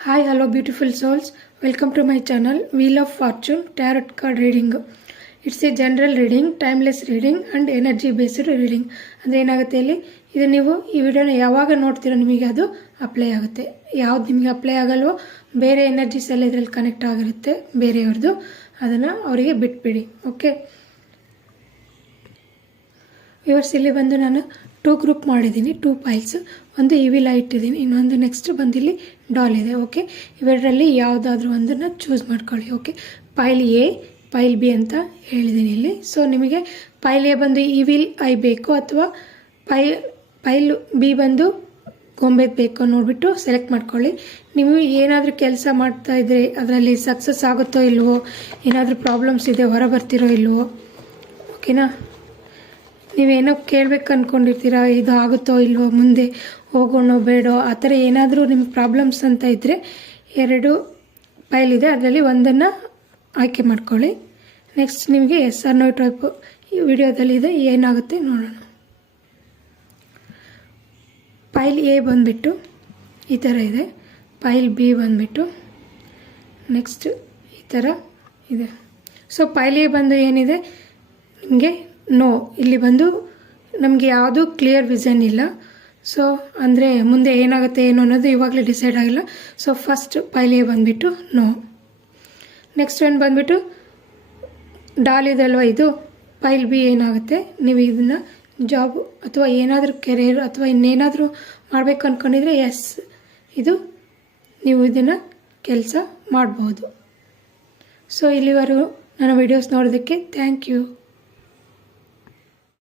Hi, hello, beautiful souls. Welcome to my channel, Wheel of Fortune Tarot Card Reading. It's a general reading, timeless reading and energy based reading. ಅಂದರೆ ಏನಾಗುತ್ತೆ ಇಲ್ಲಿ ಇದು ನೀವು ಈ ವಿಡಿಯೋನ ಯಾವಾಗ ನೋಡ್ತೀರೋ ನಿಮಗೆ ಅದು ಅಪ್ಲೈ ಆಗುತ್ತೆ. ಯಾವ್ದು ನಿಮಗೆ ಅಪ್ಲೈ ಆಗಲ್ವೋ ಬೇರೆ ಎನರ್ಜೀಸ್ ಎಲ್ಲ ಇದರಲ್ಲಿ ಕನೆಕ್ಟ್ ಆಗಿರುತ್ತೆ ಬೇರೆಯವ್ರದ್ದು, ಅದನ್ನು ಅವರಿಗೆ ಬಿಟ್ಬಿಡಿ. ಓಕೆ ವ್ಯೂವರ್ಸ್, ಇಲ್ಲಿ ಬಂದು ನಾನು 2 ಗ್ರೂಪ್ ಮಾಡಿದ್ದೀನಿ, 2 ಪೈಲ್ಸ್. ಒಂದು ಇವಿಲ್ ಇಟ್ಟಿದ್ದೀನಿ, ಇನ್ನೊಂದು ನೆಕ್ಸ್ಟ್ ಬಂದಿಲ್ಲಿ ಡಾಲ್ ಇದೆ. ಓಕೆ, ಇವೆರಡರಲ್ಲಿ ಯಾವುದಾದ್ರೂ ಒಂದನ್ನು ಚೂಸ್ ಮಾಡ್ಕೊಳ್ಳಿ. ಓಕೆ, ಪೈಲ್ ಎ, ಪೈಲ್ ಬಿ ಅಂತ ಹೇಳಿದ್ದೀನಿ ಇಲ್ಲಿ. ಸೊ ನಿಮಗೆ ಪೈಲ್ ಎ ಬಂದು ಇವಿಲ್ ಐ ಬೇಕು ಅಥವಾ ಪೈಲ್ ಬಿ ಬಂದು ಗೊಂಬೆದು ಬೇಕೋ ನೋಡಿಬಿಟ್ಟು ಸೆಲೆಕ್ಟ್ ಮಾಡ್ಕೊಳ್ಳಿ. ನೀವು ಏನಾದರೂ ಕೆಲಸ ಮಾಡ್ತಾ ಇದ್ರೆ ಅದರಲ್ಲಿ ಸಕ್ಸಸ್ ಆಗುತ್ತೋ ಇಲ್ವೋ, ಏನಾದರೂ ಪ್ರಾಬ್ಲಮ್ಸ್ ಇದೆ ಹೊರ ಬರ್ತಿರೋ ಇಲ್ವೋ, ಓಕೆನಾ. ನೀವೇನೋ ಕೇಳಬೇಕು ಅಂದ್ಕೊಂಡಿರ್ತೀರಾ, ಇದು ಆಗುತ್ತೋ ಇಲ್ವೋ, ಮುಂದೆ ಹೋಗೋಣ ಬೇಡೋ, ಆ ಥರ ಏನಾದರೂ ನಿಮ್ಗೆ ಪ್ರಾಬ್ಲಮ್ಸ್ ಅಂತ ಇದ್ದರೆ 2 ಪೈಲ್ ಇದೆ, ಅದರಲ್ಲಿ ಒಂದನ್ನು ಆಯ್ಕೆ ಮಾಡ್ಕೊಳ್ಳಿ. ನೆಕ್ಸ್ಟ್ ನಿಮಗೆ ಎಸ್ ಆರ್ ನೋ ಟೈಪು ಈ ವಿಡಿಯೋದಲ್ಲಿ ಇದೆ, ಏನಾಗುತ್ತೆ ನೋಡೋಣ. ಪೈಲ್ ಎ ಬಂದುಬಿಟ್ಟು ಈ ಥರ ಇದೆ, ಪೈಲ್ ಬಿ ಬಂದುಬಿಟ್ಟು ನೆಕ್ಸ್ಟ್ ಈ ಥರ ಇದೆ. ಸೊ ಪೈಲ್ ಎ ಬಂದು ಏನಿದೆ ನಿಮಗೆ ನೋ, ಇಲ್ಲಿ ಬಂದು ನಮಗೆ ಯಾವುದೂ ಕ್ಲಿಯರ್ ವಿಷನ್ ಇಲ್ಲ. ಸೊ ಅಂದರೆ ಮುಂದೆ ಏನಾಗುತ್ತೆ ಏನು ಅನ್ನೋದು ಇವಾಗಲೇ ಡಿಸೈಡ್ ಆಗಿಲ್ಲ. ಸೊ ಫಸ್ಟ್ ಪೈಲ್ ಎ ಬಂದುಬಿಟ್ಟು ನೋ. ನೆಕ್ಸ್ಟ್ ಒಂದು ಬಂದುಬಿಟ್ಟು ಡಾಲ್ ಇದಲ್ವ, ಇದು ಪೈಲ್ ಬಿ ಏನಾಗುತ್ತೆ, ನೀವು ಇದನ್ನು ಜಾಬ್ ಅಥವಾ ಏನಾದರೂ ಕೆರಿಯರ್ ಅಥವಾ ಇನ್ನೇನಾದರೂ ಮಾಡಬೇಕು ಅಂದ್ಕೊಂಡಿದ್ರೆ ಎಸ್, ಇದು ನೀವು ಇದನ್ನು ಕೆಲಸ ಮಾಡ್ಬೋದು. ಸೊ ಇಲ್ಲಿವರೆಗೂ ನನ್ನ ವಿಡಿಯೋಸ್ ನೋಡೋದಕ್ಕೆ ಥ್ಯಾಂಕ್ ಯು.